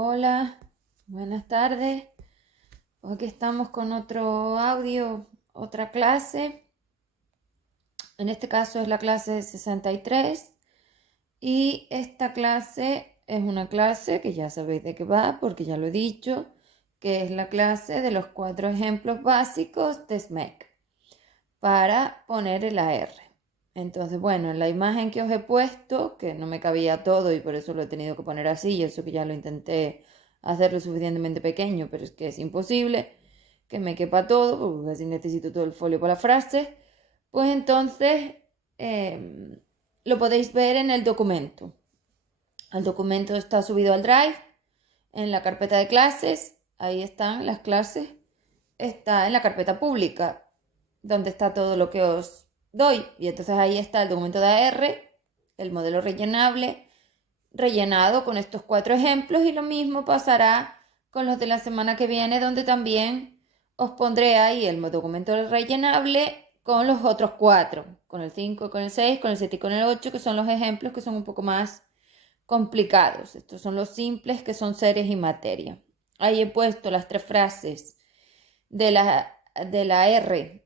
Hola, buenas tardes. Aquí estamos con otro audio, otra clase. En este caso es la clase 63 y esta clase es una clase que ya sabéis de qué va porque ya lo he dicho, que es la clase de los 4 ejemplos básicos de SMEC para poner el AR. Entonces, bueno, en la imagen que os he puesto, que no me cabía todo y por eso lo he tenido que poner así, y eso que ya lo intenté hacerlo suficientemente pequeño, pero es que es imposible que me quepa todo, porque así necesito todo el folio para la frase, pues entonces lo podéis ver en el documento. El documento está subido al Drive, en la carpeta de clases, ahí están las clases, está en la carpeta pública, donde está todo lo que os doy. Y entonces ahí está el documento de AR, el modelo rellenable, rellenado con estos 4 ejemplos, y lo mismo pasará con los de la semana que viene, donde también os pondré ahí el documento rellenable con los otros 4, con el 5, con el 6, con el 7 y con el 8, que son los ejemplos que son un poco más complicados. Estos son los simples, que son series y materia. Ahí he puesto las 3 frases de la R,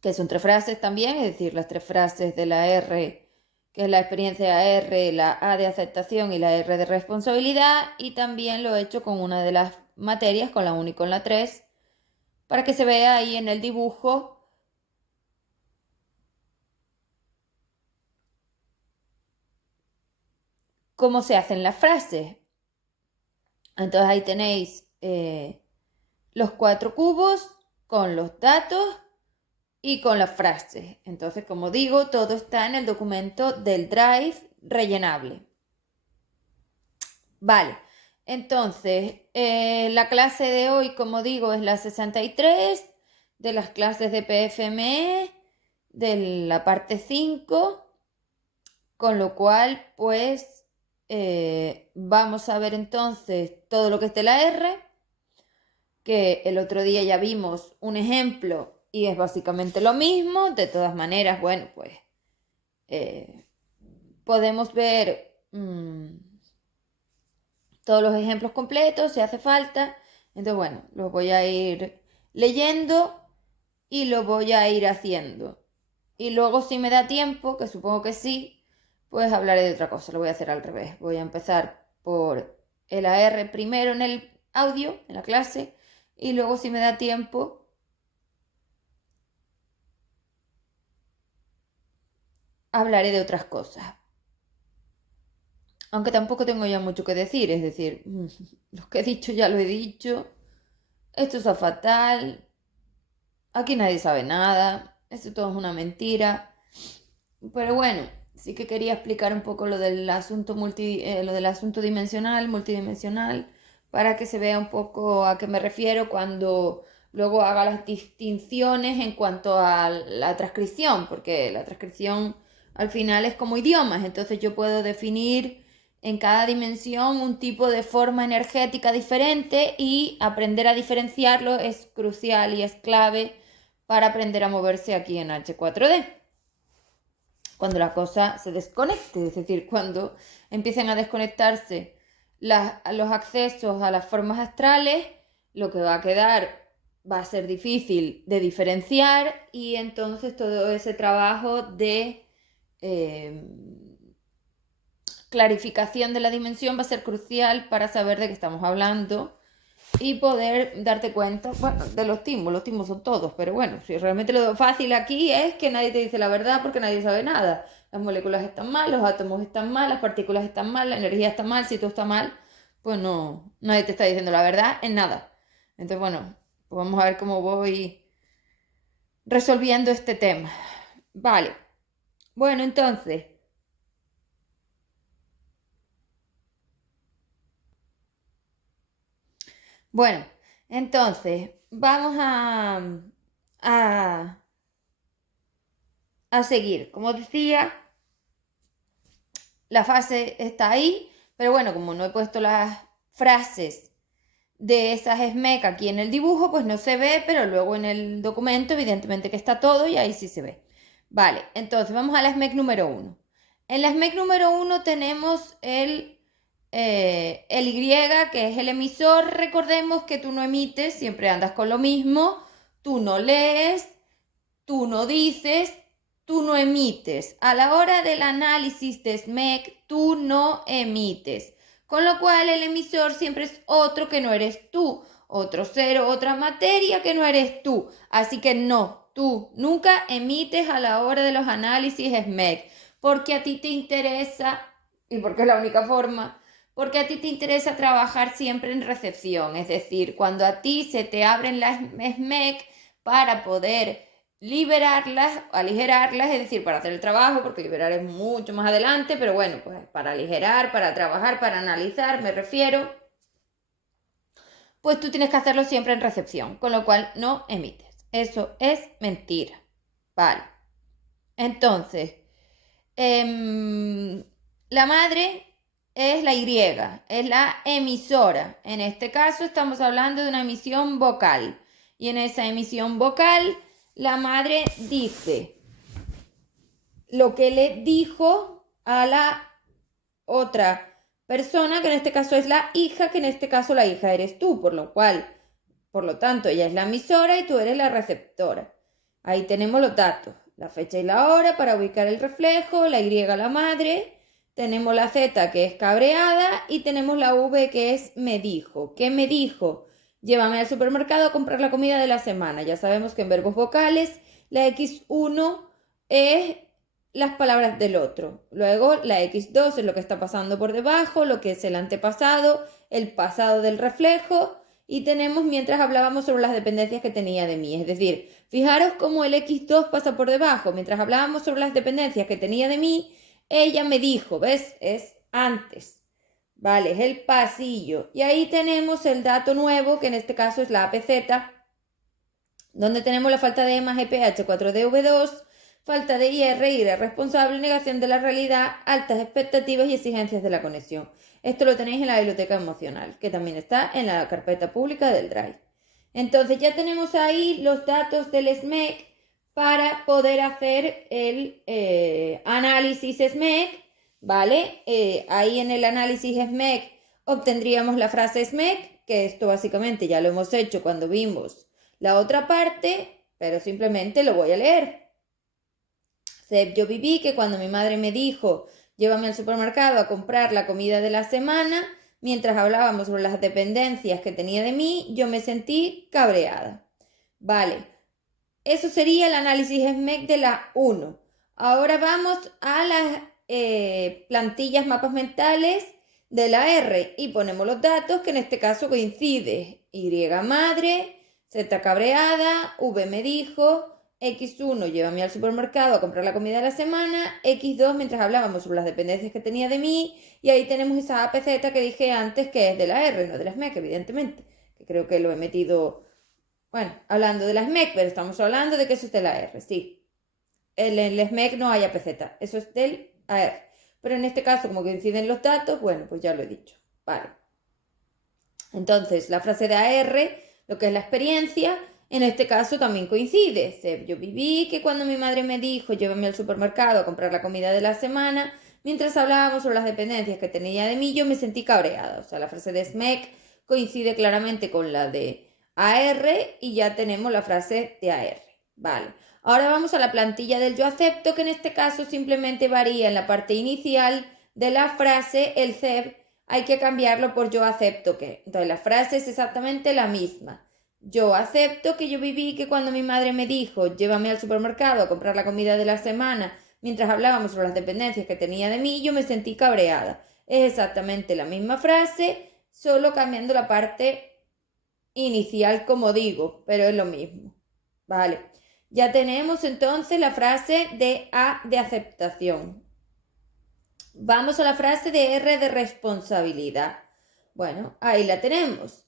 que son 3 frases también, es decir, las 3 frases de la R, que es la experiencia R, la A de aceptación y la R de responsabilidad, y también lo he hecho con una de las materias, con la 1 y con la 3, para que se vea ahí en el dibujo cómo se hacen las frases. Entonces ahí tenéis los 4 cubos con los datos y con las frases. Entonces, como digo, todo está en el documento del Drive rellenable. Vale, entonces, la clase de hoy, como digo, es la 63 de las clases de PFME, de la parte 5, con lo cual, pues, vamos a ver entonces todo lo que es de la R, que el otro día ya vimos un ejemplo y es básicamente lo mismo. De todas maneras, bueno, pues podemos ver todos los ejemplos completos si hace falta. Entonces, bueno, los voy a ir leyendo y lo voy a ir haciendo. Y luego, si me da tiempo, que supongo que sí, pues hablaré de otra cosa. Lo voy a hacer al revés. Voy a empezar por el AR primero en el audio, en la clase, y luego, si me da tiempo, hablaré de otras cosas. Aunque tampoco tengo ya mucho que decir, es decir, lo que he dicho ya lo he dicho. Esto está fatal. Aquí nadie sabe nada. Esto todo es una mentira. Pero bueno, sí que quería explicar un poco lo del asunto lo del asunto dimensional, multidimensional, para que se vea un poco a qué me refiero cuando luego haga las distinciones en cuanto a la transcripción, porque la transcripción al final es como idiomas, entonces yo puedo definir en cada dimensión un tipo de forma energética diferente, y aprender a diferenciarlo es crucial y es clave para aprender a moverse aquí en H4D. Cuando la cosa se desconecte, es decir, cuando empiecen a desconectarse los accesos a las formas astrales, lo que va a quedar va a ser difícil de diferenciar, y entonces todo ese trabajo de clarificación de la dimensión va a ser crucial para saber de qué estamos hablando y poder darte cuenta, bueno, de los timbos son todos, pero bueno, si realmente lo fácil aquí es que nadie te dice la verdad porque nadie sabe nada. Las moléculas están mal, los átomos están mal, las partículas están mal, la energía está mal. Si todo está mal, pues no, nadie te está diciendo la verdad en nada. Entonces, bueno, pues vamos a ver cómo voy resolviendo este tema. Vale, bueno, entonces, bueno, entonces, vamos a, a seguir. Como decía, la fase está ahí, pero bueno, como no he puesto las frases de esas SMEC aquí en el dibujo, pues no se ve, pero luego en el documento evidentemente que está todo y ahí sí se ve. Vale, entonces vamos a la SMEC número 1. En la SMEC número 1 tenemos el Y, que es el emisor. Recordemos que tú no emites, siempre andas con lo mismo. Tú no lees, tú no dices, tú no emites. A la hora del análisis de SMEC, tú no emites. Con lo cual el emisor siempre es otro que no eres tú. Otro ser, otra materia que no eres tú. Así que no, tú nunca emites a la hora de los análisis SMEC. Porque a ti te interesa, y porque es la única forma, porque a ti te interesa trabajar siempre en recepción. Es decir, cuando a ti se te abren las SMEC para poder liberarlas, aligerarlas, es decir, para hacer el trabajo, porque liberar es mucho más adelante, pero bueno, pues para aligerar, para trabajar, para analizar, me refiero, pues tú tienes que hacerlo siempre en recepción, con lo cual no emites. Eso es mentira. Vale. Entonces, la madre es la Y, es la emisora. En este caso estamos hablando de una emisión vocal. Y en esa emisión vocal, la madre dice lo que le dijo a la otra persona, que en este caso es la hija, que en este caso la hija eres tú, por lo tanto, ella es la emisora y tú eres la receptora. Ahí tenemos los datos, la fecha y la hora para ubicar el reflejo, la Y la madre, tenemos la Z que es cabreada y tenemos la V que es me dijo. ¿Qué me dijo? Llévame al supermercado a comprar la comida de la semana. Ya sabemos que en verbos vocales la X1 es las palabras del otro. Luego la X2 es lo que está pasando por debajo, lo que es el antepasado, el pasado del reflejo. Y tenemos mientras hablábamos sobre las dependencias que tenía de mí. Es decir, fijaros cómo el X2 pasa por debajo. Mientras hablábamos sobre las dependencias que tenía de mí, ella me dijo, ¿ves? Es antes. Vale, es el pasillo. Y ahí tenemos el dato nuevo, que en este caso es la APZ, donde tenemos la falta de E más EPH 4DV2, falta de IR responsable, negación de la realidad, altas expectativas y exigencias de la conexión. Esto lo tenéis en la biblioteca emocional, que también está en la carpeta pública del Drive. Entonces ya tenemos ahí los datos del SMEC para poder hacer el análisis SMEC, ¿vale? Ahí en el análisis SMEC obtendríamos la frase SMEC, que esto básicamente ya lo hemos hecho cuando vimos la otra parte, pero simplemente lo voy a leer. Yo viví que cuando mi madre me dijo, llévame al supermercado a comprar la comida de la semana, mientras hablábamos sobre las dependencias que tenía de mí, yo me sentí cabreada. Vale, eso sería el análisis SMEC de la 1. Ahora vamos a las plantillas mapas mentales de la R y ponemos los datos que en este caso coincide. Y madre, Z cabreada, V me dijo, X1 llévame al supermercado a comprar la comida de la semana, X2 mientras hablábamos sobre las dependencias que tenía de mí, y ahí tenemos esa APZ que dije antes que es de la R, no de la SMEC, evidentemente, que creo que lo he metido, bueno, hablando de la SMEC, pero estamos hablando de que eso es de la R, sí. En el SMEC no hay APZ, eso es del AR. Pero en este caso, como coinciden los datos, bueno, pues ya lo he dicho. Vale. Entonces, la frase de AR, lo que es la experiencia, en este caso también coincide. Yo viví que cuando mi madre me dijo, llévame al supermercado a comprar la comida de la semana, mientras hablábamos sobre las dependencias que tenía de mí, yo me sentí cabreada. O sea, la frase de SMEC coincide claramente con la de AR y ya tenemos la frase de AR. Vale. Ahora vamos a la plantilla del yo acepto, que en este caso simplemente varía en la parte inicial de la frase el CEP, hay que cambiarlo por yo acepto que. Entonces la frase es exactamente la misma. Yo acepto que yo viví que cuando mi madre me dijo, llévame al supermercado a comprar la comida de la semana, mientras hablábamos sobre las dependencias que tenía de mí, yo me sentí cabreada. Es exactamente la misma frase, solo cambiando la parte inicial, como digo, pero es lo mismo. Vale. Ya tenemos entonces la frase de A de aceptación. Vamos a la frase de R de responsabilidad. Bueno, ahí la tenemos.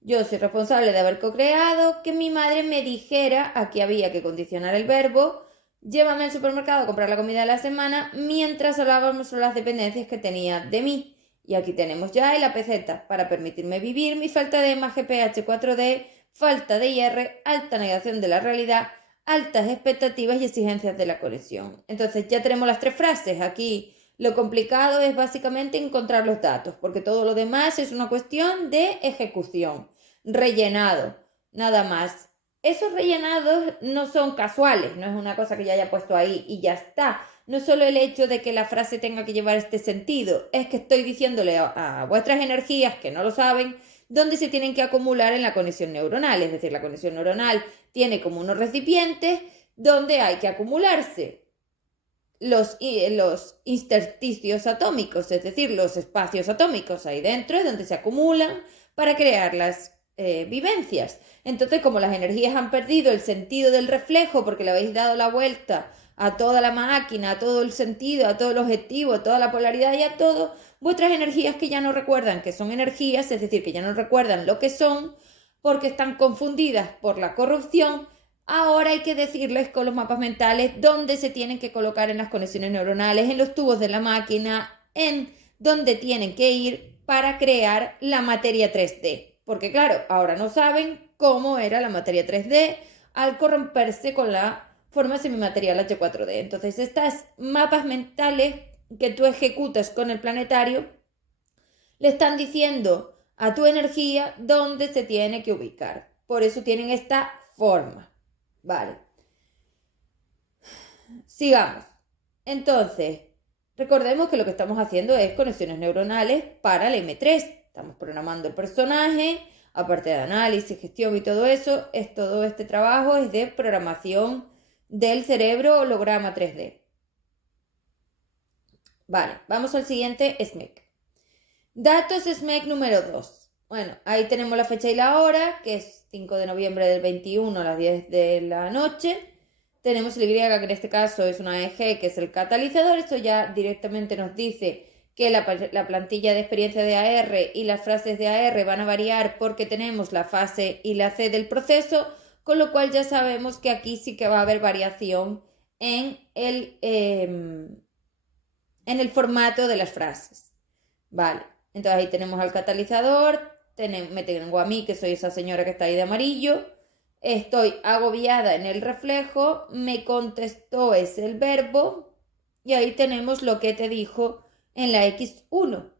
Yo soy responsable de haber co-creado que mi madre me dijera, aquí había que condicionar el verbo, llévame al supermercado a comprar la comida de la semana, mientras hablábamos sobre las dependencias que tenía de mí. Y aquí tenemos ya el APZ para permitirme vivir mi falta de más GPH 4D, falta de IR, alta negación de la realidad, altas expectativas y exigencias de la conexión. Entonces ya tenemos las tres frases aquí Lo complicado es básicamente encontrar los datos, porque todo lo demás es una cuestión de ejecución, rellenado, nada más. Esos rellenados no son casuales, no es una cosa que yo haya puesto ahí y ya está. No solo el hecho de que la frase tenga que llevar este sentido, es que estoy diciéndole a vuestras energías, que no lo saben, dónde se tienen que acumular en la conexión neuronal. Es decir, la conexión neuronal tiene como unos recipientes donde hay que acumularse los intersticios atómicos, es decir, los espacios atómicos ahí dentro es donde se acumulan para crear las vivencias. Entonces, como las energías han perdido el sentido del reflejo porque le habéis dado la vuelta a toda la máquina, a todo el sentido, a todo el objetivo, a toda la polaridad y a todo, vuestras energías que ya no recuerdan que son energías, es decir, que ya no recuerdan lo que son, porque están confundidas por la corrupción. Ahora hay que decirles con los mapas mentales dónde se tienen que colocar en las conexiones neuronales, en los tubos de la máquina, en dónde tienen que ir para crear la materia 3D. Porque claro, ahora no saben cómo era la materia 3D al corromperse con la forma semimaterial H4D. Entonces, estas mapas mentales que tú ejecutas con el planetario le están diciendo a tu energía dónde se tiene que ubicar. Por eso tienen esta forma. Vale. Sigamos. Entonces, recordemos que lo que estamos haciendo es conexiones neuronales para el M3. Estamos programando el personaje, aparte de análisis, gestión y todo eso, todo este trabajo es de programación del cerebro holograma 3D. Vale, vamos al siguiente SMEC. Datos SMEC número 2. Bueno, ahí tenemos la fecha y la hora, que es 5 de noviembre del 21 a las 10 de la noche. Tenemos el Y, que en este caso es una EG, que es el catalizador. Esto ya directamente nos dice que la plantilla de experiencia de AR y las frases de AR van a variar porque tenemos la fase y la C del proceso, con lo cual ya sabemos que aquí sí que va a haber variación en el formato de las frases. Vale, entonces ahí tenemos al catalizador, me tengo a mí, que soy esa señora que está ahí de amarillo, estoy agobiada en el reflejo, me contestó es el verbo, y ahí tenemos lo que te dijo en la X1.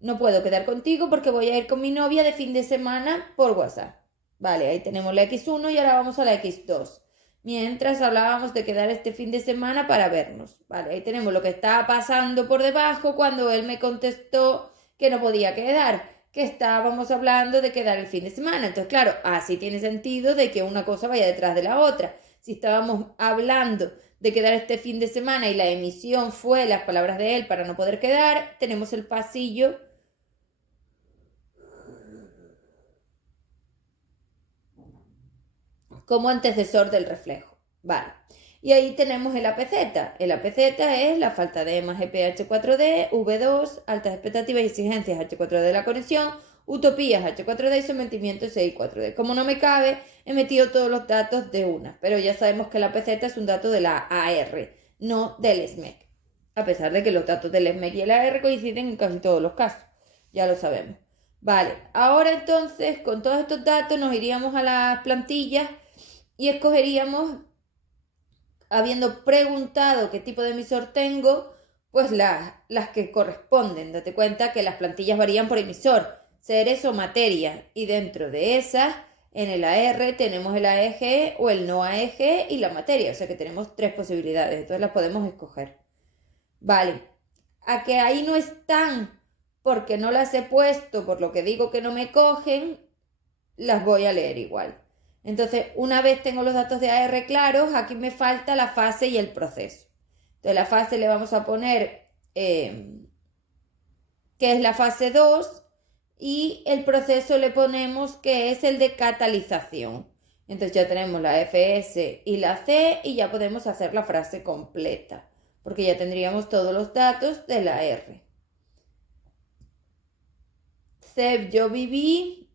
No puedo quedar contigo porque voy a ir con mi novia de fin de semana por WhatsApp. Vale, ahí tenemos la X1 y ahora vamos a la X2. Mientras hablábamos de quedar este fin de semana para vernos. Vale, ahí tenemos lo que estaba pasando por debajo cuando él me contestó que no podía quedar, que estábamos hablando de quedar el fin de semana. Entonces, claro, así tiene sentido de que una cosa vaya detrás de la otra. Si estábamos hablando de quedar este fin de semana y la emisión fue las palabras de él para no poder quedar, tenemos el pasillo como antecesor del reflejo. Vale. Y ahí tenemos el APZ. El APZ es la falta de más H4D, V2, altas expectativas y exigencias H4D de la conexión, utopías H4D y sometimientos CI4D. Como no me cabe, he metido todos los datos de una, pero ya sabemos que el APZ es un dato de la AR, no del SMEC. A pesar de que los datos del SMEC y el AR coinciden en casi todos los casos. Ya lo sabemos. Vale, ahora entonces con todos estos datos nos iríamos a las plantillas y escogeríamos, habiendo preguntado qué tipo de emisor tengo, pues las que corresponden. Date cuenta que las plantillas varían por emisor, seres o materia, y dentro de esas, en el AR tenemos el AEG o el no AEG y la materia, o sea que tenemos 3 posibilidades, entonces las podemos escoger. Vale, a que ahí no están porque no las he puesto, por lo que digo que no me cogen, las voy a leer igual. Entonces, una vez tengo los datos de AR claros, aquí me falta la fase y el proceso. Entonces, la fase le vamos a poner que es la fase 2 y el proceso le ponemos que es el de catalización. Entonces, ya tenemos la FS y la C y ya podemos hacer la frase completa, porque ya tendríamos todos los datos de la R. Yo viví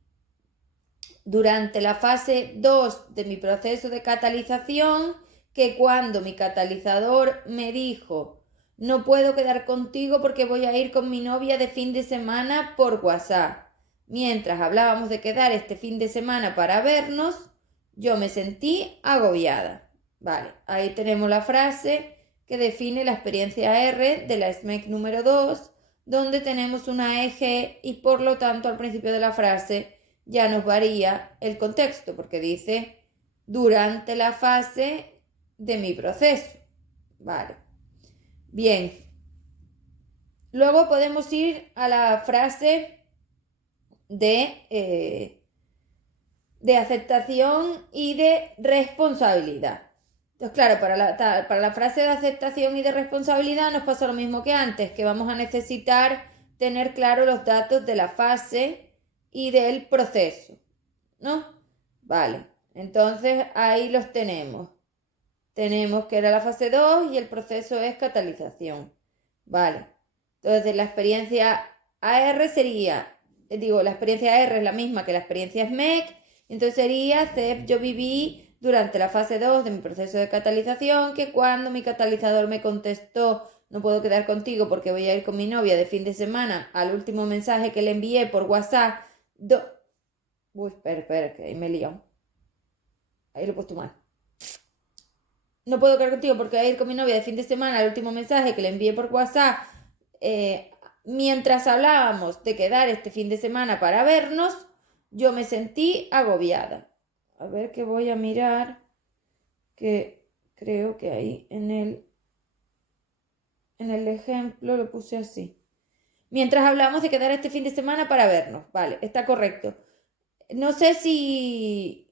durante la fase 2 de mi proceso de catalización, que cuando mi catalizador me dijo no puedo quedar contigo porque voy a ir con mi novia de fin de semana por WhatsApp, mientras hablábamos de quedar este fin de semana para vernos, yo me sentí agobiada. Vale, ahí tenemos la frase que define la experiencia R de la SMEC número 2, donde tenemos una eje y por lo tanto al principio de la frase ya nos varía el contexto, porque dice durante la fase de mi proceso. Vale. Bien. Luego podemos ir a la frase de aceptación y de responsabilidad. Entonces, claro, para la frase de aceptación y de responsabilidad nos pasa lo mismo que antes, que vamos a necesitar tener claro los datos de la fase y del proceso, ¿no? Vale, entonces ahí los tenemos. Tenemos que era la fase 2 y el proceso es catalización. Vale, entonces la experiencia AR sería, la experiencia AR es la misma que la experiencia SMEC, entonces sería yo viví durante la fase 2 de mi proceso de catalización que cuando mi catalizador me contestó no puedo quedar contigo porque voy a ir con mi novia de fin de semana al último mensaje que le envié por WhatsApp. Uy, espera, que ahí me he liado. Ahí lo he puesto mal. No puedo quedar contigo porque voy a ir con mi novia de fin de semana al último mensaje que le envié por WhatsApp. Mientras hablábamos de quedar este fin de semana para vernos, yo me sentí agobiada. A ver que voy a mirar, que creo que ahí en el ejemplo lo puse así. Mientras hablamos de quedar este fin de semana para vernos. Vale, está correcto. No sé si...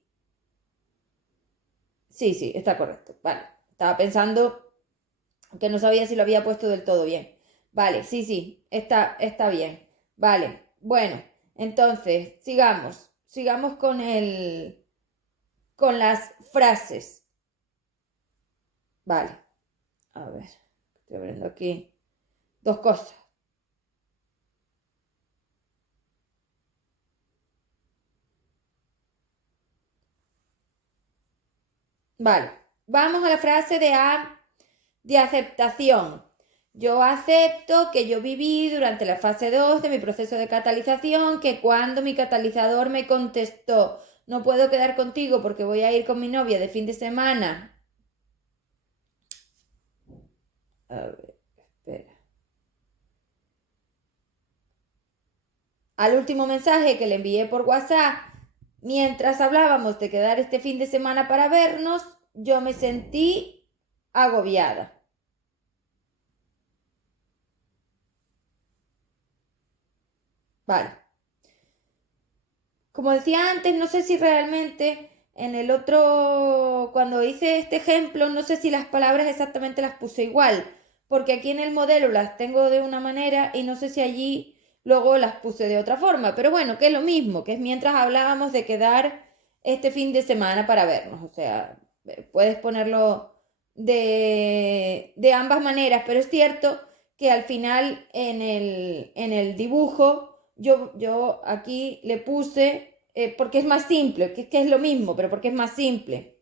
Sí, está correcto. Vale, estaba pensando que no sabía si lo había puesto del todo bien. Vale, sí, está bien. Vale, bueno, entonces, sigamos con las frases. Vale, a ver, estoy abriendo aquí dos cosas. Vale, vamos a la frase de aceptación. Yo acepto que yo viví durante la fase 2 de mi proceso de catalización, que cuando mi catalizador me contestó, no puedo quedar contigo porque voy a ir con mi novia de fin de semana. A ver, espera. Al último mensaje que le envié por WhatsApp, mientras hablábamos de quedar este fin de semana para vernos, yo me sentí agobiada. Vale. Como decía antes, no sé si realmente en el otro, cuando hice este ejemplo, no sé si las palabras exactamente las puse igual, porque aquí en el modelo las tengo de una manera y no sé si allí luego las puse de otra forma, pero bueno, que es lo mismo, que es mientras hablábamos de quedar este fin de semana para vernos, o sea, puedes ponerlo de ambas maneras, pero es cierto que al final en el dibujo yo aquí le puse, porque es más simple, que es lo mismo, pero porque es más simple.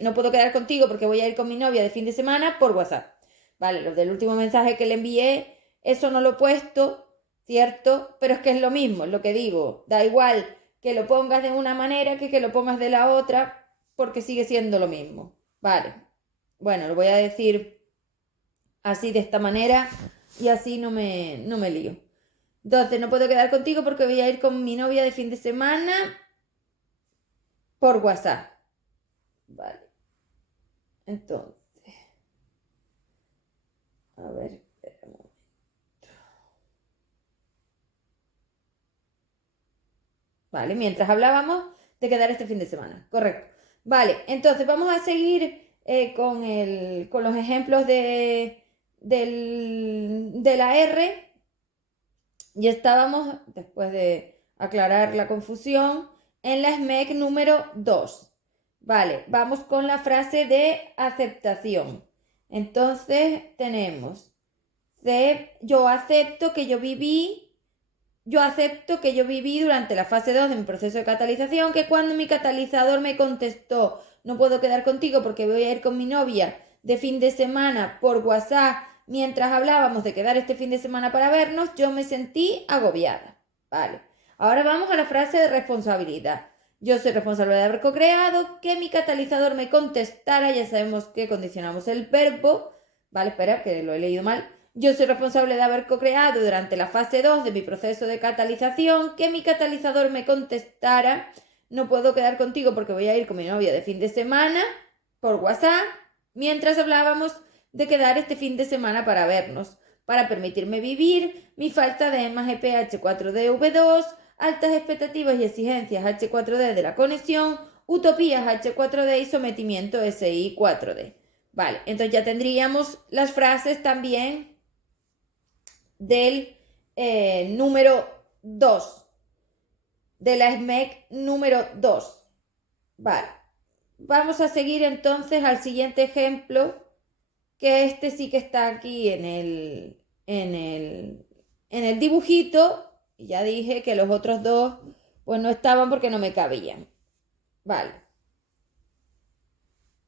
No puedo quedar contigo porque voy a ir con mi novia de fin de semana por WhatsApp. Vale, lo del último mensaje que le envié, eso no lo he puesto, ¿cierto? Pero es que es lo mismo, es lo que digo. Da igual que lo pongas de una manera que lo pongas de la otra, porque sigue siendo lo mismo. Vale. Bueno, lo voy a decir así de esta manera y así no me lío. Entonces, no puedo quedar contigo porque voy a ir con mi novia de fin de semana por WhatsApp. Vale. Entonces, a ver, espera un momento. Vale, mientras hablábamos de quedar este fin de semana. Correcto. Vale, entonces vamos a seguir con los ejemplos de la R. Ya estábamos, después de aclarar la confusión, en la SMEC número 2. Vale, vamos con la frase de aceptación. Entonces tenemos, yo acepto que yo viví durante la fase 2 de mi proceso de catalización, que cuando mi catalizador me contestó, no puedo quedar contigo porque voy a ir con mi novia de fin de semana por WhatsApp, mientras hablábamos de quedar este fin de semana para vernos, yo me sentí agobiada. Vale. Ahora vamos a la frase de responsabilidad. Yo soy responsable de haber co-creado, que mi catalizador me contestara, ya sabemos que condicionamos el verbo Vale, espera, que lo he leído mal. Yo soy responsable de haber co-creado durante la fase 2 de mi proceso de catalización que mi catalizador me contestara: no puedo quedar contigo porque voy a ir con mi novia de fin de semana por WhatsApp, mientras hablábamos de quedar este fin de semana para vernos, para permitirme vivir mi falta de MGP H4DV2, altas expectativas y exigencias H4D de la conexión, utopías H4D y sometimiento SI4D. Vale, entonces ya tendríamos las frases también del número 2, de la SMEC número 2. Vale, vamos a seguir entonces al siguiente ejemplo, que este sí que está aquí en el dibujito. Y ya dije que los otros dos pues no estaban porque no me cabían. Vale.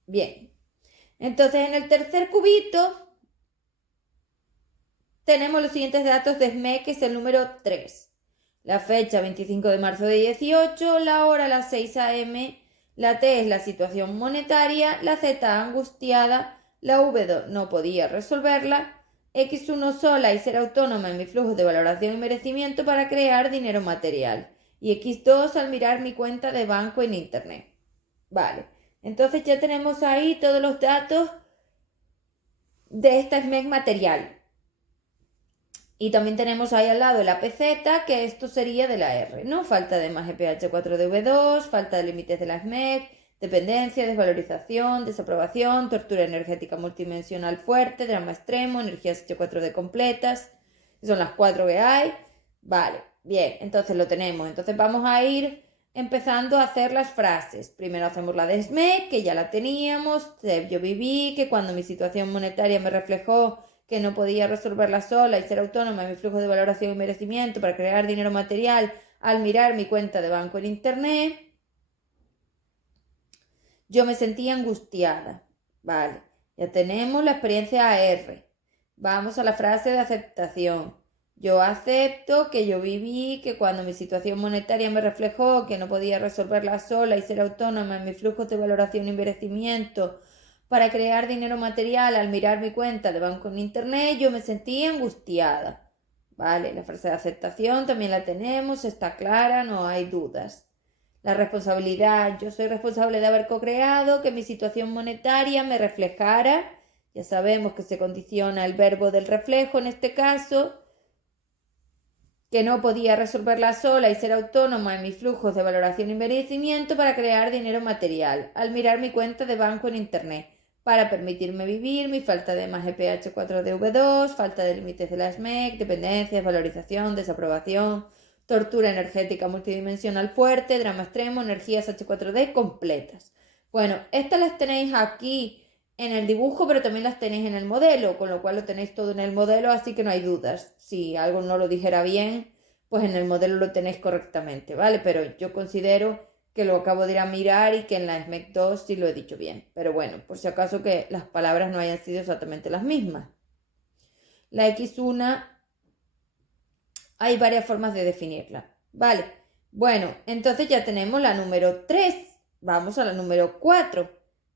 Bien. Entonces en el tercer cubito tenemos los siguientes datos de SMEC, que es el número 3. La fecha 25 de marzo de 18, la hora las 6 a.m., la T es la situación monetaria, la Z angustiada, la V no podía resolverla, X1 sola y ser autónoma en mi flujo de valoración y merecimiento para crear dinero material, y X2 al mirar mi cuenta de banco en internet. Vale, entonces ya tenemos ahí todos los datos de esta SMEC material. Y también tenemos ahí al lado el APZ, que esto sería de la R, ¿no? Falta de más GPH4DV2, falta de límites de la SMEC, dependencia, desvalorización, desaprobación, tortura energética multidimensional fuerte, drama extremo, energías H4D completas. Son las 4 que hay. Vale, bien, entonces lo tenemos. Entonces vamos a ir empezando a hacer las frases. Primero hacemos la de SMEC, que ya la teníamos. Yo viví, que cuando mi situación monetaria me reflejó que no podía resolverla sola y ser autónoma en mi flujo de valoración y merecimiento para crear dinero material al mirar mi cuenta de banco en internet, yo me sentía angustiada. Vale, ya tenemos la experiencia AR. Vamos a la frase de aceptación. Yo acepto que yo viví, que cuando mi situación monetaria me reflejó que no podía resolverla sola y ser autónoma en mis flujos de valoración y merecimiento para crear dinero material al mirar mi cuenta de banco en internet, yo me sentí angustiada. Vale, la frase de aceptación también la tenemos, está clara, no hay dudas. La responsabilidad, yo soy responsable de haber co-creado que mi situación monetaria me reflejara. Ya sabemos que se condiciona el verbo del reflejo en este caso, que no podía resolverla sola y ser autónoma en mis flujos de valoración y merecimiento para crear dinero material al mirar mi cuenta de banco en internet, para permitirme vivir mi falta de más GPH4DV2, falta de límites de la SMEC, dependencias, valorización, desaprobación, tortura energética multidimensional fuerte, drama extremo, energías H4D completas. Bueno, estas las tenéis aquí en el dibujo, pero también las tenéis en el modelo, con lo cual lo tenéis todo en el modelo, así que no hay dudas. Si algo no lo dijera bien, pues en el modelo lo tenéis correctamente, ¿vale? Pero yo considero que lo acabo de ir a mirar y que en la SMEC 2 sí lo he dicho bien. Pero bueno, por si acaso que las palabras no hayan sido exactamente las mismas. La X1 hay varias formas de definirla, ¿vale? Bueno, entonces ya tenemos la número 3. Vamos a la número 4,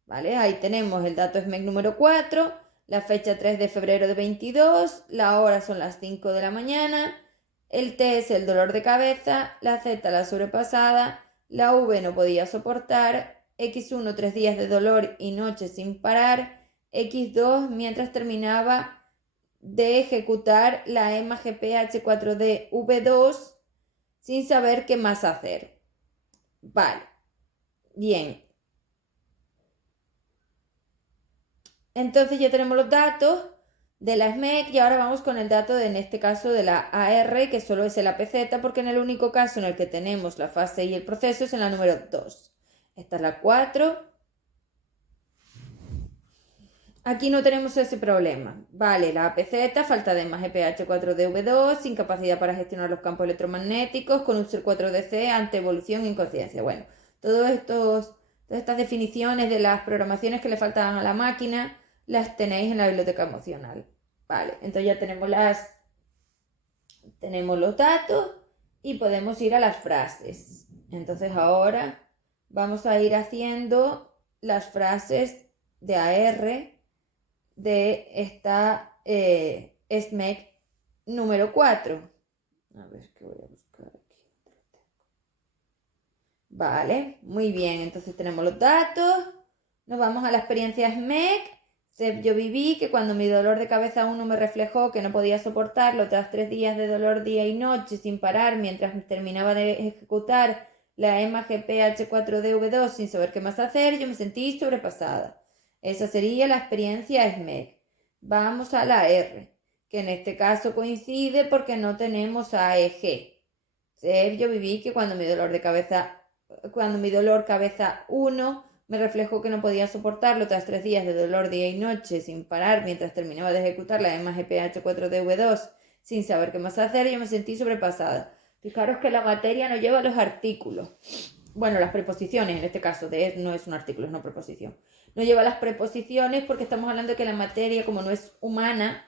¿vale? Ahí tenemos el dato SMEC número 4, la fecha 3 de febrero de 22, la hora son las 5 de la mañana, el T es el dolor de cabeza, la Z la sobrepasada, la V no podía soportar, X1 3 días de dolor y noches sin parar, X2 mientras terminaba de ejecutar la EMA-GP H4D V2 sin saber qué más hacer. Vale, bien. Entonces ya tenemos los datos de la SMEC y ahora vamos con el dato en este caso de la AR, que solo es el APZ, porque en el único caso en el que tenemos la fase y el proceso es en la número 2. Esta es la 4. Aquí no tenemos ese problema. Vale, la APZ, falta de más EPH4DV2, incapacidad para gestionar los campos electromagnéticos, con un ser 4DC, anteevolución e inconsciencia. Bueno, todas estas definiciones de las programaciones que le faltaban a la máquina las tenéis en la biblioteca emocional. Vale, entonces ya tenemos los datos y podemos ir a las frases. Entonces ahora vamos a ir haciendo las frases de AR de esta SMEC número 4. A ver, ¿qué voy a buscar aquí? Vale, muy bien, entonces tenemos los datos. Nos vamos a la experiencia SMEC. Yo viví que cuando mi dolor de cabeza 1 me reflejó que no podía soportarlo tras 3 días de dolor día y noche sin parar mientras terminaba de ejecutar la EMA GPH4DV2 sin saber qué más hacer, yo me sentí sobrepasada. Esa sería la experiencia SMEC. Vamos a la R, que en este caso coincide porque no tenemos AEG. Yo viví que cuando mi dolor cabeza 1 me reflejó que no podía soportarlo tras 3 días de dolor día y noche sin parar mientras terminaba de ejecutar la EMA GPH4DV2 sin saber qué más hacer, yo me sentí sobrepasada. Fijaros que la materia no lleva los artículos. Bueno, las preposiciones en este caso, no es un artículo, es una preposición. No lleva las preposiciones porque estamos hablando de que la materia, como no es humana,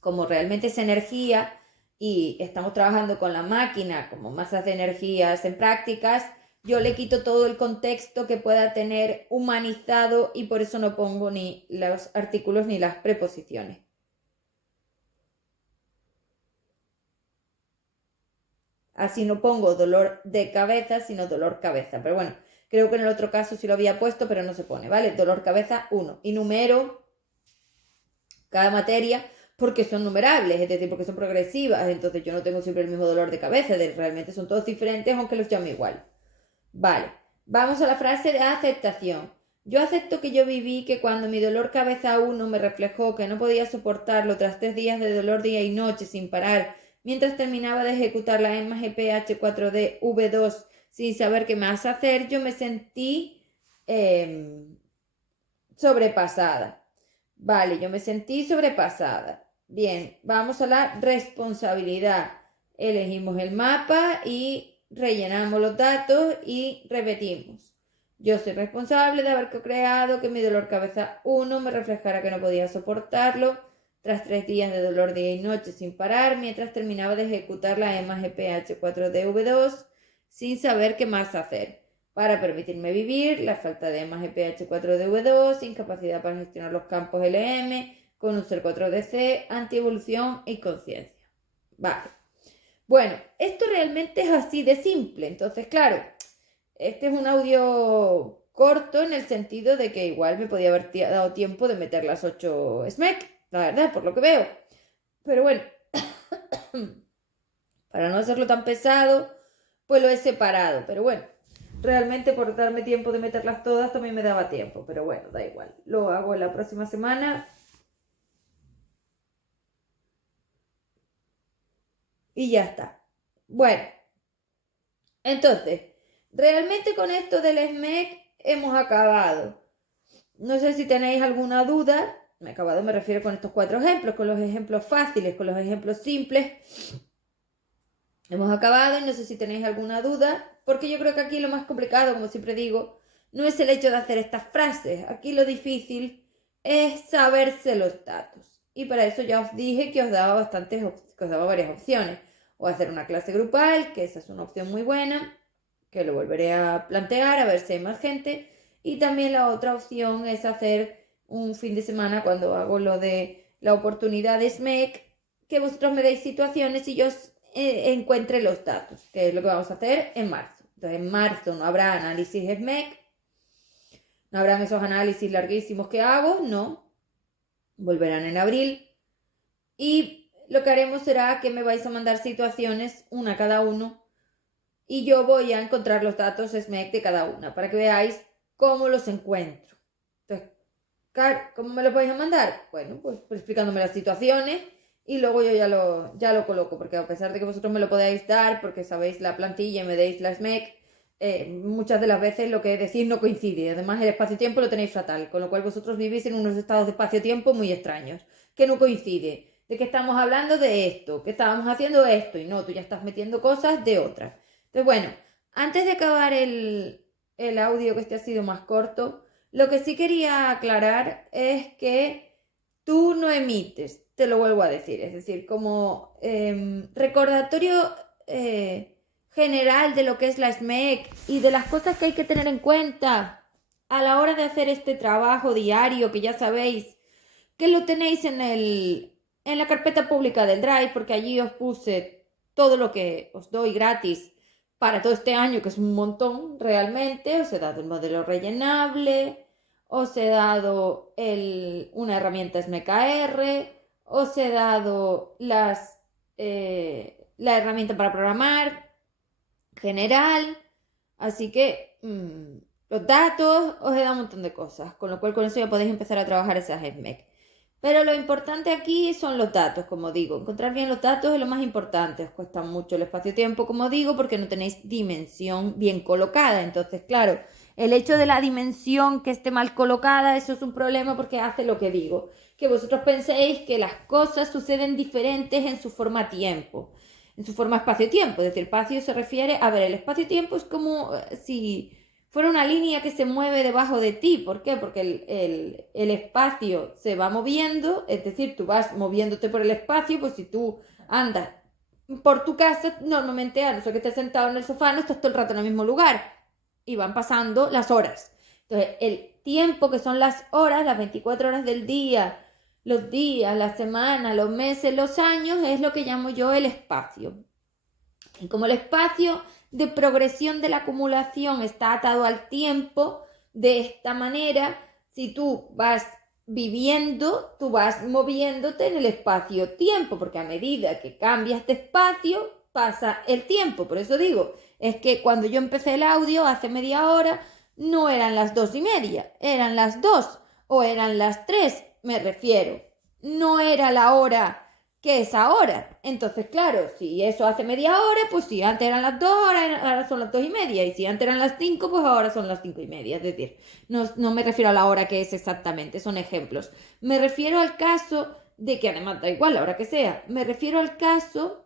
como realmente es energía y estamos trabajando con la máquina como masas de energías en prácticas, yo le quito todo el contexto que pueda tener humanizado y por eso no pongo ni los artículos ni las preposiciones. Así no pongo dolor de cabeza, sino dolor cabeza. Pero bueno, creo que en el otro caso sí lo había puesto, pero no se pone, ¿vale? Dolor cabeza 1. Y numero cada materia porque son numerables, es decir, porque son progresivas. Entonces yo no tengo siempre el mismo dolor de cabeza, realmente son todos diferentes, aunque los llame igual. Vale, vamos a la frase de aceptación. Yo acepto que yo viví que cuando mi dolor cabeza 1 me reflejó que no podía soportarlo tras 3 días de dolor día y noche sin parar, mientras terminaba de ejecutar la EMA GPH4DV2 sin saber qué más hacer, yo me sentí sobrepasada. Vale, yo me sentí sobrepasada. Bien, vamos a la responsabilidad. Elegimos el mapa y rellenamos los datos y repetimos. Yo soy responsable de haber creado que mi dolor cabeza 1 me reflejara que no podía soportarlo tras 3 días de dolor día y noche sin parar mientras terminaba de ejecutar la EMA GPH4DV2 sin saber qué más hacer. Para permitirme vivir, la falta de EMA GPH4DV2, incapacidad para gestionar los campos LM, con un ser 4DC, antievolución y conciencia. Vale. Bueno, esto realmente es así de simple. Entonces, claro, este es un audio corto en el sentido de que igual me podía haber dado tiempo de meter las 8 SMEC, la verdad, por lo que veo. Pero bueno, para no hacerlo tan pesado, pues lo he separado. Pero bueno, realmente por darme tiempo de meterlas todas también me daba tiempo. Pero bueno, da igual. Lo hago la próxima semana. Y ya está. Bueno, entonces, realmente con esto del SMEC hemos acabado. No sé si tenéis alguna duda. Acabado me refiero con estos 4 ejemplos, con los ejemplos fáciles, con los ejemplos simples. Hemos acabado y no sé si tenéis alguna duda, porque yo creo que aquí lo más complicado, como siempre digo, no es el hecho de hacer estas frases. Aquí lo difícil es saberse los datos. Y para eso ya os dije que os daba varias opciones. O hacer una clase grupal, que esa es una opción muy buena, que lo volveré a plantear a ver si hay más gente. Y también la otra opción es hacer un fin de semana cuando hago lo de la oportunidad de SMEC, que vosotros me deis situaciones y yo encuentre los datos, que es lo que vamos a hacer en marzo. Entonces en marzo no habrá análisis SMEC, no habrán esos análisis larguísimos que hago, no, volverán en abril y lo que haremos será que me vais a mandar situaciones, una cada uno, y yo voy a encontrar los datos SMEC de cada una para que veáis cómo los encuentro. Entonces, ¿cómo me los vais a mandar? Bueno, pues explicándome las situaciones y luego yo ya lo coloco, porque a pesar de que vosotros me lo podáis dar, porque sabéis la plantilla y me deis la SMEC, muchas de las veces lo que decís no coincide. Además, el espacio-tiempo lo tenéis fatal, con lo cual vosotros vivís en unos estados de espacio-tiempo muy extraños, que no coincide. De que estamos hablando de esto, que estábamos haciendo esto, y no, tú ya estás metiendo cosas de otras. Entonces, bueno, antes de acabar el audio, que este ha sido más corto, lo que sí quería aclarar es que tú no emites, te lo vuelvo a decir, es decir, como recordatorio general de lo que es la SMEC y de las cosas que hay que tener en cuenta a la hora de hacer este trabajo diario, que ya sabéis que lo tenéis en la carpeta pública del Drive, porque allí os puse todo lo que os doy gratis para todo este año, que es un montón realmente. Os he dado el modelo rellenable, os he dado una herramienta SMKR, os he dado la herramienta para programar general, así que los datos, os he dado un montón de cosas, con lo cual con eso ya podéis empezar a trabajar esas SMEC. Pero lo importante aquí son los datos, como digo. Encontrar bien los datos es lo más importante. Os cuesta mucho el espacio-tiempo, como digo, porque no tenéis dimensión bien colocada. Entonces, claro, el hecho de la dimensión que esté mal colocada, eso es un problema porque hace lo que digo. Que vosotros penséis que las cosas suceden diferentes en su forma tiempo, en su forma espacio-tiempo. Es decir, espacio se refiere, a ver, el espacio-tiempo es como si fuera una línea que se mueve debajo de ti. ¿Por qué? Porque el espacio se va moviendo, es decir, tú vas moviéndote por el espacio. Pues si tú andas por tu casa, normalmente, a no ser que estés sentado en el sofá, no estás todo el rato en el mismo lugar, y van pasando las horas. Entonces, el tiempo, que son las horas, las 24 horas del día, los días, la semana, los meses, los años, es lo que llamo yo el espacio. Y como el espacio de progresión de la acumulación está atado al tiempo, de esta manera, si tú vas viviendo, tú vas moviéndote en el espacio-tiempo, porque a medida que cambias de espacio, pasa el tiempo. Por eso digo, es que cuando yo empecé el audio hace media hora, no eran las 2:30, eran las 2 o eran las 3, me refiero. No era la hora que es ahora. Entonces, claro, si eso hace media hora, pues si antes eran las 2, ahora son las 2:30. Y si antes eran las 5, pues ahora son las 5:30. Es decir, no me refiero a la hora que es exactamente, son ejemplos. Me refiero al caso de que, además da igual la hora que sea, me refiero al caso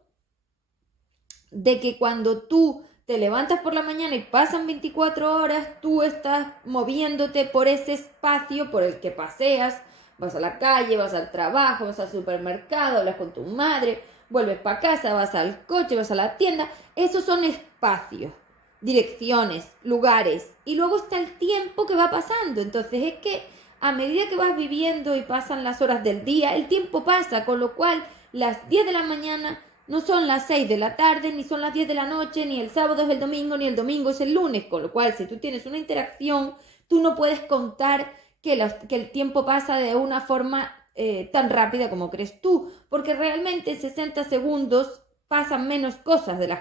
de que cuando tú te levantas por la mañana y pasan 24 horas, tú estás moviéndote por ese espacio por el que paseas. Vas a la calle, vas al trabajo, vas al supermercado, hablas con tu madre, vuelves para casa, vas al coche, vas a la tienda. Esos son espacios, direcciones, lugares. Y luego está el tiempo que va pasando. Entonces es que a medida que vas viviendo y pasan las horas del día, el tiempo pasa, con lo cual las 10 de la mañana no son las 6 de la tarde, ni son las 10 de la noche, ni el sábado es el domingo, ni el domingo es el lunes. Con lo cual, si tú tienes una interacción, tú no puedes contar que el tiempo pasa de una forma tan rápida como crees tú, porque realmente en 60 segundos pasan menos cosas de las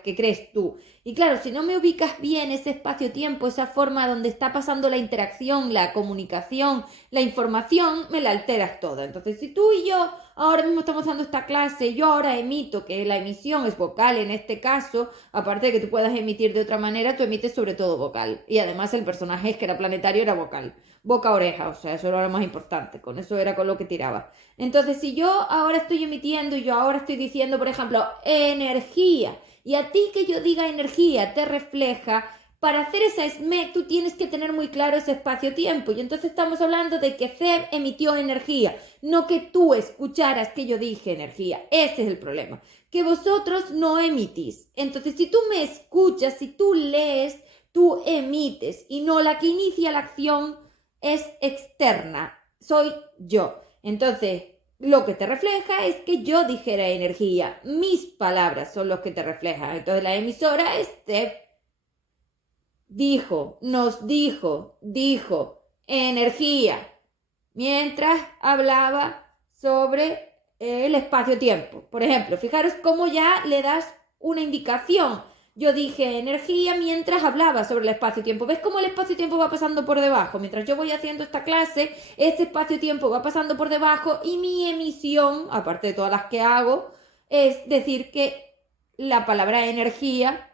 que crees tú. Y claro, si no me ubicas bien ese espacio-tiempo, esa forma donde está pasando la interacción, la comunicación, la información, me la alteras toda. Entonces, si tú y yo ahora mismo estamos dando esta clase, yo ahora emito, que la emisión es vocal en este caso, aparte de que tú puedas emitir de otra manera, tú emites sobre todo vocal. Y además el personaje que era planetario era vocal, boca-oreja, o sea, eso era lo más importante, con eso era con lo que tiraba. Entonces, si yo ahora estoy emitiendo y yo ahora estoy diciendo, por ejemplo, energía, y a ti que yo diga energía te refleja, para hacer esa SMEC tú tienes que tener muy claro ese espacio-tiempo. Y entonces estamos hablando de que CEB emitió energía, no que tú escucharas que yo dije energía. Ese es el problema, que vosotros no emitís. Entonces, si tú me escuchas, si tú lees, tú emites, y no, la que inicia la acción es externa, soy yo. Entonces, lo que te refleja es que yo dijera energía. Mis palabras son los que te reflejan. Entonces, la emisora es CEB. Nos dijo, energía, mientras hablaba sobre el espacio-tiempo. Por ejemplo, fijaros cómo ya le das una indicación. Yo dije energía mientras hablaba sobre el espacio-tiempo. ¿Ves cómo el espacio-tiempo va pasando por debajo? Mientras yo voy haciendo esta clase, ese espacio-tiempo va pasando por debajo y mi emisión, aparte de todas las que hago, es decir que la palabra energía,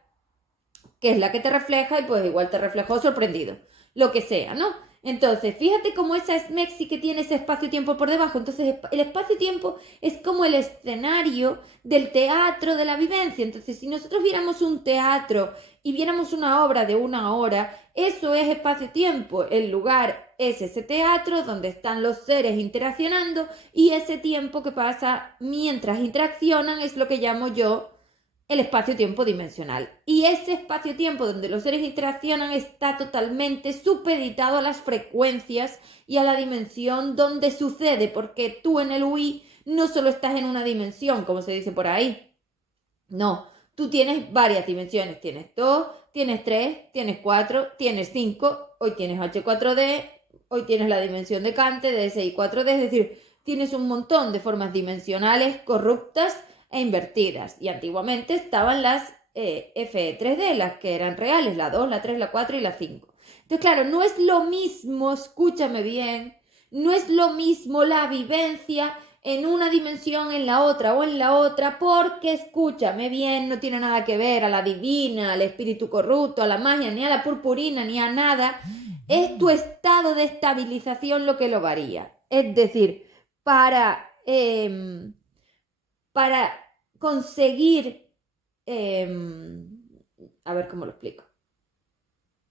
que es la que te refleja, y pues igual te reflejó sorprendido, lo que sea, ¿no? Entonces, fíjate cómo esa SMEXI que tiene ese espacio-tiempo por debajo. Entonces, el espacio-tiempo es como el escenario del teatro de la vivencia. Entonces, si nosotros viéramos un teatro y viéramos una obra de 1 hora, eso es espacio-tiempo. El lugar es ese teatro donde están los seres interaccionando, y ese tiempo que pasa mientras interaccionan es lo que llamo yo el espacio-tiempo dimensional. Y ese espacio-tiempo donde los seres interaccionan está totalmente supeditado a las frecuencias y a la dimensión donde sucede, porque tú en el UI no solo estás en una dimensión, como se dice por ahí. No, tú tienes varias dimensiones. Tienes 2, tienes 3, tienes 4, tienes 5, hoy tienes H4D, hoy tienes la dimensión de Cantor, DSI 4D, es decir, tienes un montón de formas dimensionales corruptas e invertidas. Y antiguamente estaban las F3D, las que eran reales, la 2, la 3, la 4 y la 5. Entonces, claro, no es lo mismo, escúchame bien, no es lo mismo la vivencia en una dimensión, en la otra o en la otra, porque escúchame bien, no tiene nada que ver a la divina, al espíritu corrupto, a la magia, ni a la purpurina, ni a nada. Es tu estado de estabilización lo que lo varía. Es decir, para conseguir, a ver cómo lo explico.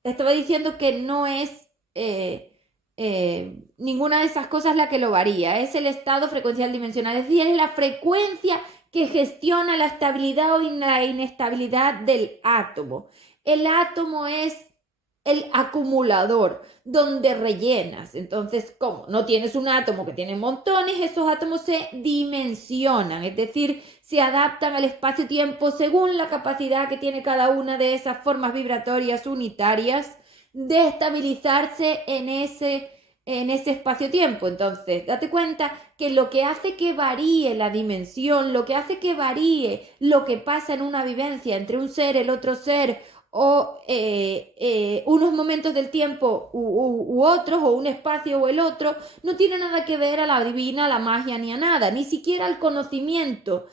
Te estaba diciendo que no es ninguna de esas cosas la que lo varía, es el estado frecuencial dimensional, es decir, es la frecuencia que gestiona la estabilidad o la inestabilidad del átomo. El átomo es el acumulador, donde rellenas. Entonces, como no tienes un átomo que tiene montones, esos átomos se dimensionan, es decir, se adaptan al espacio-tiempo según la capacidad que tiene cada una de esas formas vibratorias unitarias de estabilizarse en ese espacio-tiempo. Entonces, date cuenta que lo que hace que varíe la dimensión, lo que hace que varíe lo que pasa en una vivencia entre un ser, el otro ser, o unos momentos del tiempo u otros, o un espacio o el otro, no tiene nada que ver a la divina, a la magia, ni a nada, ni siquiera al conocimiento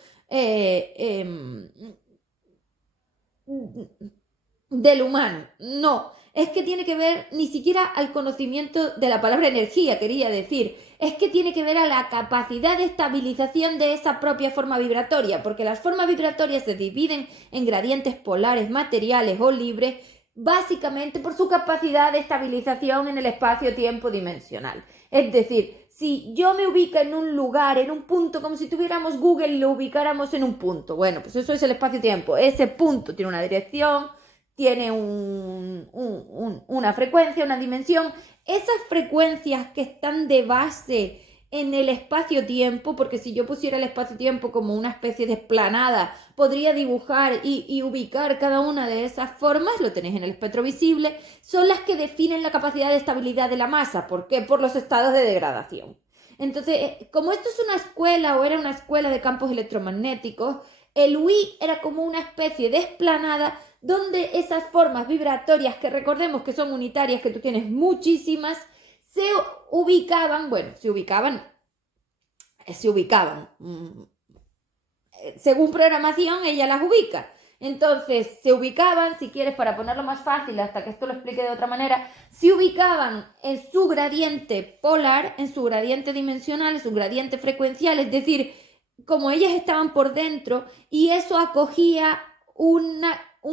del humano. No, es que tiene que ver ni siquiera al conocimiento de la palabra energía, quería decir. Es que tiene que ver a la capacidad de estabilización de esa propia forma vibratoria, porque las formas vibratorias se dividen en gradientes polares, materiales o libres, básicamente por su capacidad de estabilización en el espacio-tiempo dimensional. Es decir, si yo me ubico en un lugar, en un punto, como si tuviéramos Google y lo ubicáramos en un punto, bueno, pues eso es el espacio-tiempo. Ese punto tiene una dirección, tiene una frecuencia, una dimensión. Esas frecuencias que están de base en el espacio-tiempo, porque si yo pusiera el espacio-tiempo como una especie de esplanada, podría dibujar y ubicar cada una de esas formas, lo tenéis en el espectro visible, son las que definen la capacidad de estabilidad de la masa. ¿Por qué? Por los estados de degradación. Entonces, como esto es una escuela o era una escuela de campos electromagnéticos, el UI era como una especie de esplanada donde esas formas vibratorias, que recordemos que son unitarias, que tú tienes muchísimas, se ubicaban, según programación ella las ubica. Entonces se ubicaban, si quieres para ponerlo más fácil, hasta que esto lo explique de otra manera, se ubicaban en su gradiente polar, en su gradiente dimensional, en su gradiente frecuencial, es decir, como ellas estaban por dentro, y eso acogía un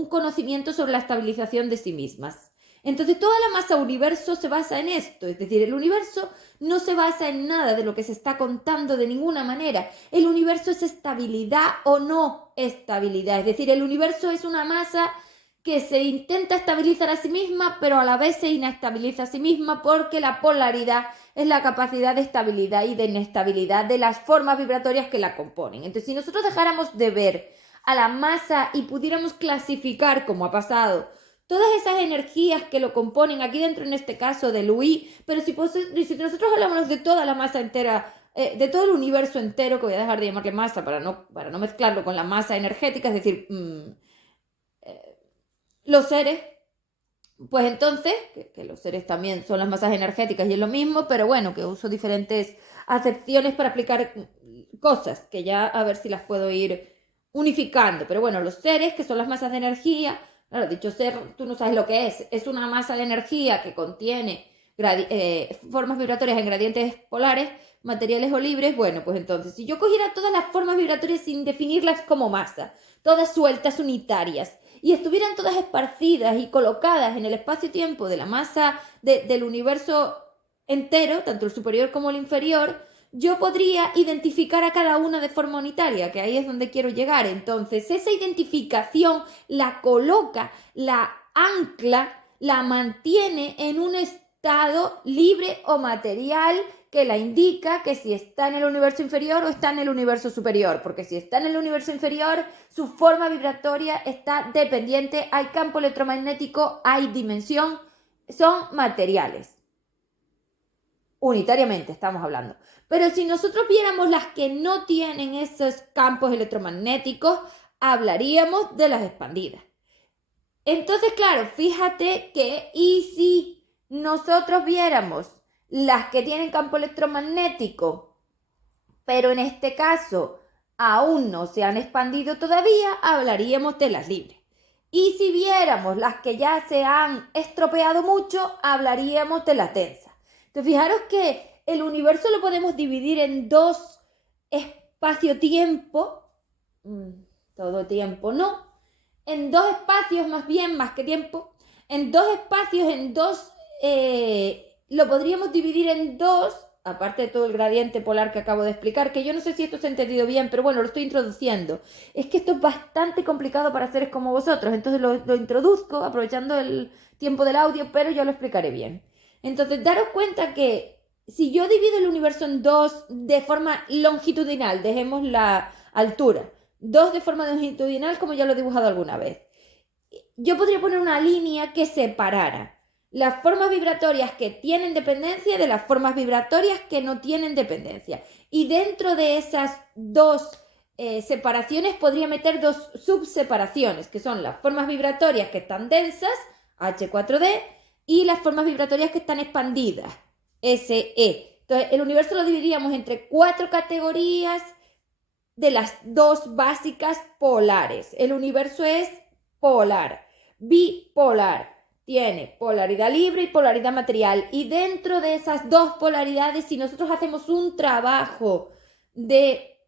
conocimiento sobre la estabilización de sí mismas. Entonces toda la masa universo se basa en esto, es decir, el universo no se basa en nada de lo que se está contando de ninguna manera. El universo es estabilidad o no estabilidad, es decir, el universo es una masa que se intenta estabilizar a sí misma, pero a la vez se inestabiliza a sí misma, porque la polaridad es la capacidad de estabilidad y de inestabilidad de las formas vibratorias que la componen. Entonces, si nosotros dejáramos de ver a la masa y pudiéramos clasificar, como ha pasado, todas esas energías que lo componen, aquí dentro en este caso del UI, pero si nosotros hablamos de toda la masa entera, de todo el universo entero, que voy a dejar de llamarle masa para no mezclarlo con la masa energética, es decir, los seres, pues entonces, que los seres también son las masas energéticas y es lo mismo, pero bueno, que uso diferentes acepciones para explicar cosas, que ya a ver si las puedo ir unificando. Pero bueno, los seres, que son las masas de energía, claro, dicho ser, tú no sabes lo que es una masa de energía que contiene formas vibratorias en gradientes polares, materiales o libres. Bueno, pues entonces, si yo cogiera todas las formas vibratorias sin definirlas como masa, todas sueltas, unitarias, y estuvieran todas esparcidas y colocadas en el espacio-tiempo de la masa del universo entero, tanto el superior como el inferior, yo podría identificar a cada una de forma unitaria, que ahí es donde quiero llegar. Entonces, esa identificación la coloca, la ancla, la mantiene en un estado libre o material que la indica que si está en el universo inferior o está en el universo superior, porque si está en el universo inferior, su forma vibratoria está dependiente, hay campo electromagnético, hay dimensión, son materiales. Unitariamente estamos hablando. Pero si nosotros viéramos las que no tienen esos campos electromagnéticos, hablaríamos de las expandidas. Entonces, claro, fíjate que, y si nosotros viéramos las que tienen campo electromagnético, pero en este caso aún no se han expandido todavía, hablaríamos de las libres. Y si viéramos las que ya se han estropeado mucho, hablaríamos de las densas. Entonces, fijaros que el universo lo podemos dividir en dos espacio-tiempo, todo tiempo no, en dos espacios más bien, más que tiempo, en dos espacios, en dos, lo podríamos dividir en dos, aparte de todo el gradiente polar que acabo de explicar, que yo no sé si esto se ha entendido bien, pero bueno, lo estoy introduciendo. Es que esto es bastante complicado para seres como vosotros, entonces lo introduzco aprovechando el tiempo del audio, pero yo lo explicaré bien. Entonces, daros cuenta que si yo divido el universo en dos de forma longitudinal, dejemos la altura, dos de forma longitudinal, como ya lo he dibujado alguna vez, yo podría poner una línea que separara las formas vibratorias que tienen dependencia de las formas vibratorias que no tienen dependencia. Y dentro de esas dos separaciones podría meter dos subseparaciones, que son las formas vibratorias que están densas, H4D, y las formas vibratorias que están expandidas, SE. Entonces, el universo lo dividiríamos entre 4 categorías de las dos básicas polares. El universo es polar, bipolar. Tiene polaridad libre y polaridad material. Y dentro de esas dos polaridades, si nosotros hacemos un trabajo de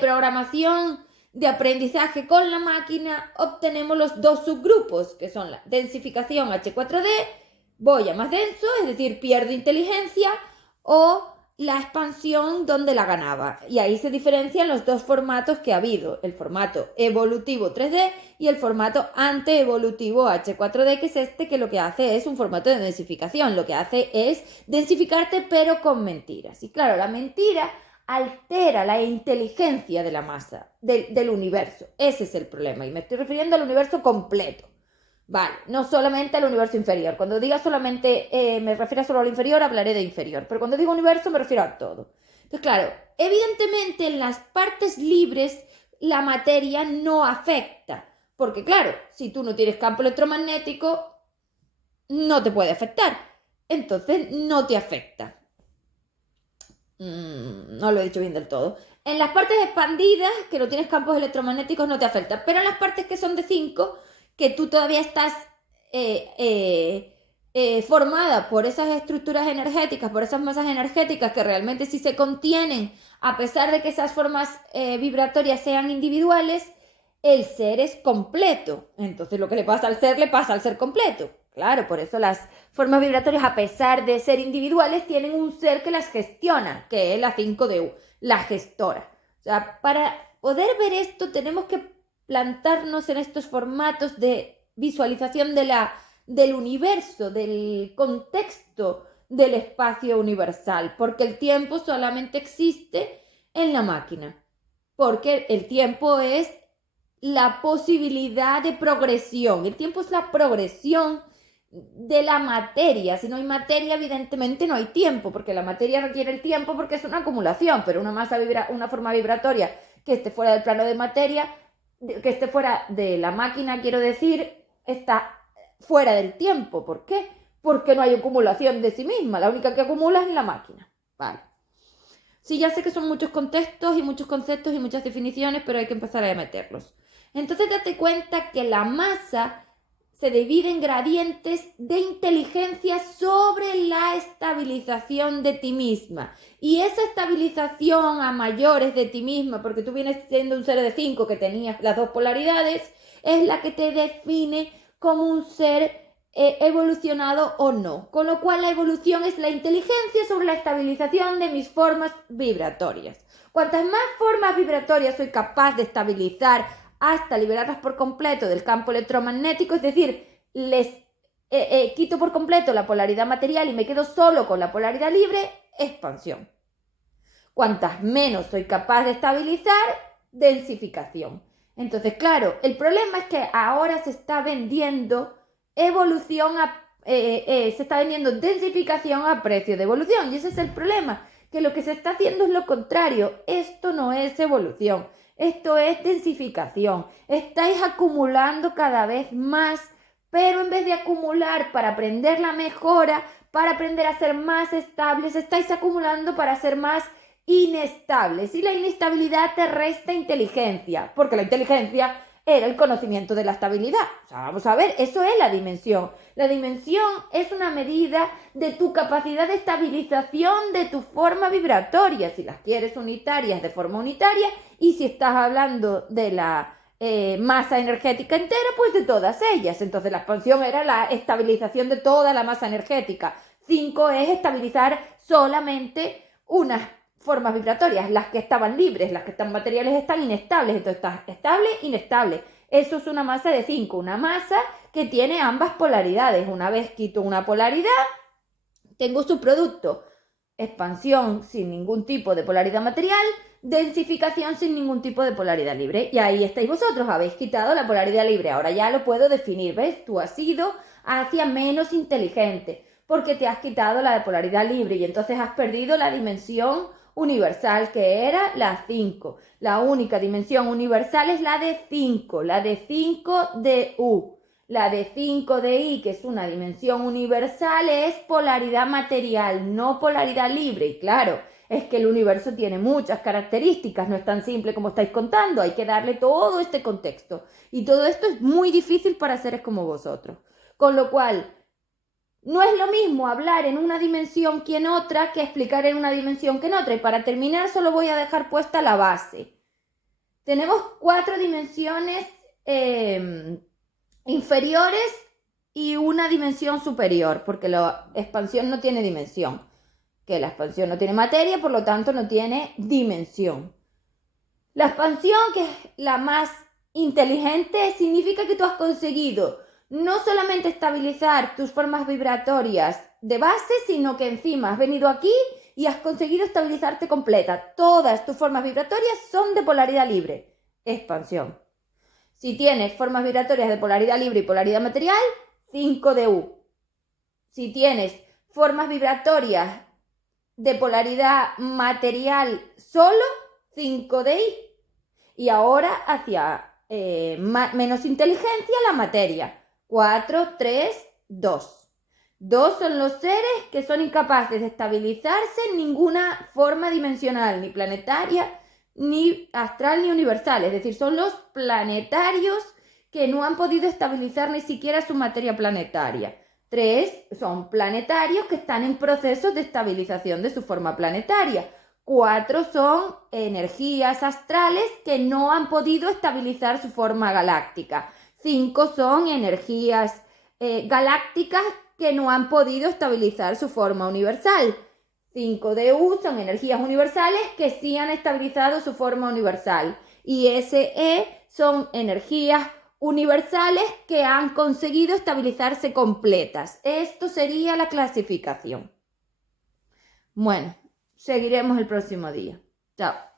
programación, de aprendizaje con la máquina, obtenemos los dos subgrupos, que son la densificación H4D, voy a más denso, es decir, pierdo inteligencia, o la expansión donde la ganaba. Y ahí se diferencian los dos formatos que ha habido, el formato evolutivo 3D y el formato anteevolutivo H4D, que es este, que lo que hace es un formato de densificación, lo que hace es densificarte pero con mentiras. Y claro, la mentira altera la inteligencia de la masa, del universo. Ese es el problema, y me estoy refiriendo al universo completo. Vale, no solamente al universo inferior. Cuando diga solamente, me refiero solo al inferior, hablaré de inferior. Pero cuando digo universo, me refiero a todo. Entonces, claro, evidentemente en las partes libres la materia no afecta. Porque, claro, si tú no tienes campo electromagnético, no te puede afectar. Entonces, no te afecta. No lo he dicho bien del todo. En las partes expandidas, que no tienes campos electromagnéticos, no te afecta. Pero en las partes que son de 5, que tú todavía estás formada por esas estructuras energéticas, por esas masas energéticas que realmente sí se contienen, a pesar de que esas formas vibratorias sean individuales, el ser es completo. Entonces lo que le pasa al ser completo. Claro, por eso las formas vibratorias, a pesar de ser individuales, tienen un ser que las gestiona, que es la 5D, la gestora. O sea, para poder ver esto tenemos que plantarnos en estos formatos de visualización del universo, del contexto del espacio universal, porque el tiempo solamente existe en la máquina, porque el tiempo es la posibilidad de progresión, el tiempo es la progresión de la materia. Si no hay materia, evidentemente no hay tiempo, porque la materia requiere el tiempo porque es una acumulación, pero una forma vibratoria que esté fuera del plano de materia, que esté fuera de la máquina, quiero decir, está fuera del tiempo. ¿Por qué? Porque no hay acumulación de sí misma, la única que acumula es la máquina. Vale. Sí, ya sé que son muchos contextos y muchos conceptos y muchas definiciones, pero hay que empezar a meterlos. Entonces date cuenta que la masa se divide en gradientes de inteligencia sobre la estabilización de ti misma. Y esa estabilización a mayores de ti misma, porque tú vienes siendo un ser de 5 que tenías las dos polaridades, es la que te define como un ser evolucionado o no. Con lo cual la evolución es la inteligencia sobre la estabilización de mis formas vibratorias. Cuantas más formas vibratorias soy capaz de estabilizar hasta liberarlas por completo del campo electromagnético, es decir, les quito por completo la polaridad material y me quedo solo con la polaridad libre, expansión. Cuantas menos soy capaz de estabilizar, densificación. Entonces, claro, el problema es que ahora se está vendiendo se está vendiendo densificación a precio de evolución, y ese es el problema, que lo que se está haciendo es lo contrario. Esto no es evolución, esto es densificación. Estáis acumulando cada vez más, pero en vez de acumular para aprender la mejora, para aprender a ser más estables, estáis acumulando para ser más inestables, y la inestabilidad te resta inteligencia, porque la inteligencia era el conocimiento de la estabilidad. O sea, vamos a ver, eso es la dimensión. La dimensión es una medida de tu capacidad de estabilización de tu forma vibratoria, si las quieres unitarias de forma unitaria, y si estás hablando de la masa energética entera, pues de todas ellas. Entonces la expansión era la estabilización de toda la masa energética. 5 es estabilizar solamente unas formas vibratorias, las que estaban libres, las que están materiales están inestables, entonces está estable, inestable. Eso es una masa de 5, una masa que tiene ambas polaridades. Una vez quito una polaridad, tengo su producto: expansión sin ningún tipo de polaridad material, densificación sin ningún tipo de polaridad libre. Y ahí estáis vosotros, habéis quitado la polaridad libre. Ahora ya lo puedo definir, ¿ves? Tú has ido hacia menos inteligente porque te has quitado la de polaridad libre y entonces has perdido la dimensión universal, que era la 5. La única dimensión universal es la de 5, la de 5 de U. La de 5 de I, que es una dimensión universal, es polaridad material, no polaridad libre. Y claro, es que el universo tiene muchas características, no es tan simple como estáis contando, hay que darle todo este contexto. Y todo esto es muy difícil para seres como vosotros. Con lo cual, no es lo mismo hablar en una dimensión que en otra que explicar en una dimensión que en otra. Y para terminar solo voy a dejar puesta la base. Tenemos 4 dimensiones inferiores y una dimensión superior, porque la expansión no tiene dimensión. Que la expansión no tiene materia, por lo tanto no tiene dimensión. La expansión, que es la más inteligente, significa que tú has conseguido no solamente estabilizar tus formas vibratorias de base, sino que encima has venido aquí y has conseguido estabilizarte completa. Todas tus formas vibratorias son de polaridad libre. Expansión. Si tienes formas vibratorias de polaridad libre y polaridad material, 5 de U. Si tienes formas vibratorias de polaridad material solo, 5 de I. Y ahora hacia menos inteligencia, la materia. 4, 3, 2. 2 son los seres que son incapaces de estabilizarse en ninguna forma dimensional, ni planetaria, ni astral, ni universal. Es decir, son los planetarios que no han podido estabilizar ni siquiera su materia planetaria. 3 son planetarios que están en proceso de estabilización de su forma planetaria. 4 son energías astrales que no han podido estabilizar su forma galáctica. 5 son energías galácticas que no han podido estabilizar su forma universal. 5 de U son energías universales que sí han estabilizado su forma universal. Y SE son energías universales que han conseguido estabilizarse completas. Esto sería la clasificación. Bueno, seguiremos el próximo día. Chao.